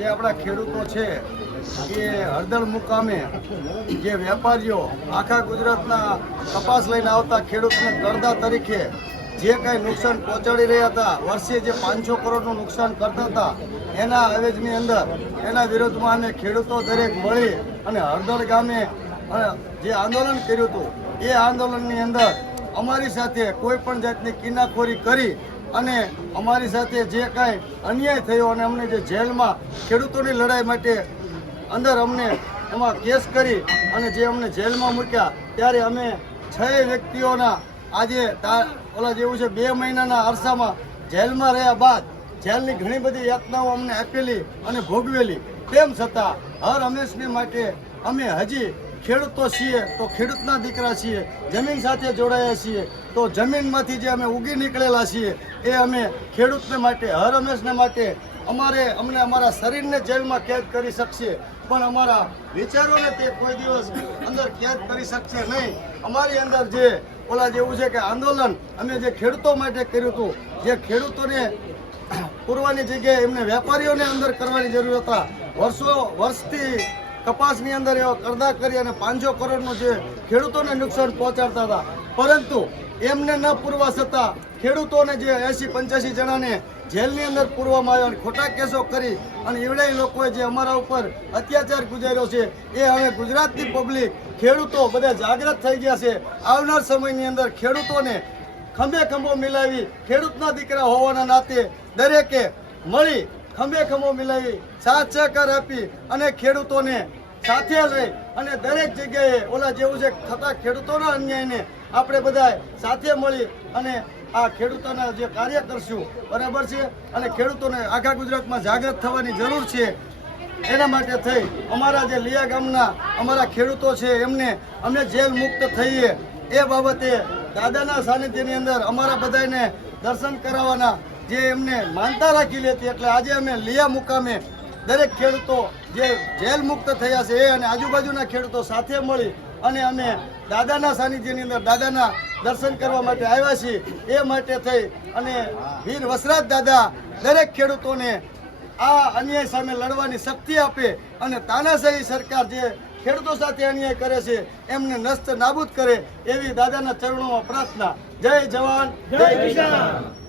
જે આપણા ખેડૂતો છે, એ હળદળ મુકામે જે વેપારીઓ આખા ગુજરાતના કપાસ લઈને આવતા ખેડૂતને કરદા તરીકે જે કાંઈ નુકસાન પહોંચાડી રહ્યા હતા, વર્ષે જે પાંચસો કરોડનું નુકસાન કરતા હતા, એના અવેજની અંદર એના વિરોધમાં અમે ખેડૂતો દરેક મળી અને હળદળ ગામે જે આંદોલન કર્યું હતું, એ આંદોલનની અંદર અમારી સાથે કોઈ પણ જાતની કિનાખોરી કરી અને અમારી સાથે જે કાંઈ અન્યાય થયો અને અમને જે જેલમાં ખેડૂતોની લડાઈ માટે અંદર અમને એમાં કેસ કરી અને જે અમને જેલમાં મૂક્યા, ત્યારે અમે છ વ્યક્તિઓના આજે ઓલા જેવું છે, બે મહિનાના અરસામાં જેલમાં રહ્યા બાદ જેલની ઘણી બધી યાતનાઓ અમને આપેલી અને ભોગવેલી. તેમ છતાં હર હંમેશને માટે અમે હજી ખેડૂતો છીએ, તો ખેડૂતના દીકરા છીએ, જમીન સાથે જોડાયા છીએ, તો જમીનમાંથી જે અમે ઉગી નીકળેલા છીએ, એ અમે ખેડૂતને માટે, હર હંમેશને માટે અમારે, અમને અમારા શરીરને જેલમાં કેદ કરી શકશે, પણ અમારા વિચારોને તે કોઈ દિવસ અંદર કેદ કરી શકશે નહીં. અમારી અંદર જે, ઓલા જેવું છે કે આંદોલન, અમે જે ખેડૂતો માટે કર્યું હતું, જે ખેડૂતોને પૂરવાની જગ્યાએ એમને વેપારીઓને અંદર કરવાની જરૂર હતા. વર્ષો, વર્ષથી કપાસની અંદર એવા કરદા કરી અને પાંચસો કરોડનું જે ખેડૂતોને નુકસાન પહોંચાડતા હતા. પરંતુ એમને ન પૂરવા છતાં ખેડૂતોને જે એસી પંચ્યાસી જણાને જેલની અંદર પૂરવામાં આવ્યા અને ખોટા કેસો કરી અને એવડાય લોકોએ જે અમારા ઉપર અત્યાચાર ગુજાર્યો છે, એ હવે ગુજરાતની પબ્લિક ખેડૂતો બધા જાગૃત થઈ ગયા છે. આવનાર સમયની અંદર ખેડૂતોને ખંભે ખંભો મિલાવી ખેડૂતના દીકરા હોવાના નાતે દરેકે મળી ખંભે ખમો મિલાવી સાથ સહકાર આપી અને ખેડૂતોને સાથે લઈ અને દરેક જગ્યાએ ઓલા જેવું છે થતા ખેડૂતોના અન્યાયને આપણે બધા સાથે મળી અને આ ખેડૂતોના જે કાર્ય કરશું બરાબર છે અને ખેડૂતોને આખા ગુજરાતમાં જાગૃત થવાની જરૂર છે. એના માટે થઈ અમારા જે લિયા ગામના અમારા ખેડૂતો છે એમને અમે જેલ મુક્ત થઈએ. એ બાબતે દાદાના સાનિધ્યની અંદર અમારા બધાને દર્શન કરાવવાના જે એમને માનતા રાખી લેતી એટલે આજે અમે લિયા મુકામે દરેક ખેડૂતો જે જેલ મુક્ત થયા છે એ અને આજુબાજુના ખેડૂતો સાથે મળી અને અમે દાદાના સાનિધ્યની અંદર દાદાના દર્શન કરવા માટે આવ્યા છીએ એ માટે થઈ અને વીર વસરાજ દાદા દરેક ખેડૂતોને આ અન્યાય સામે લડવાની શક્તિ આપે અને તાનાશાહી સરકાર જે ખેડૂતો સાથે અન્યાય કરે છે એમને નસ્ત નાબૂદ કરે એવી દાદાના ચરણોમાં પ્રાર્થના. જય જવાન, જય કિસાન.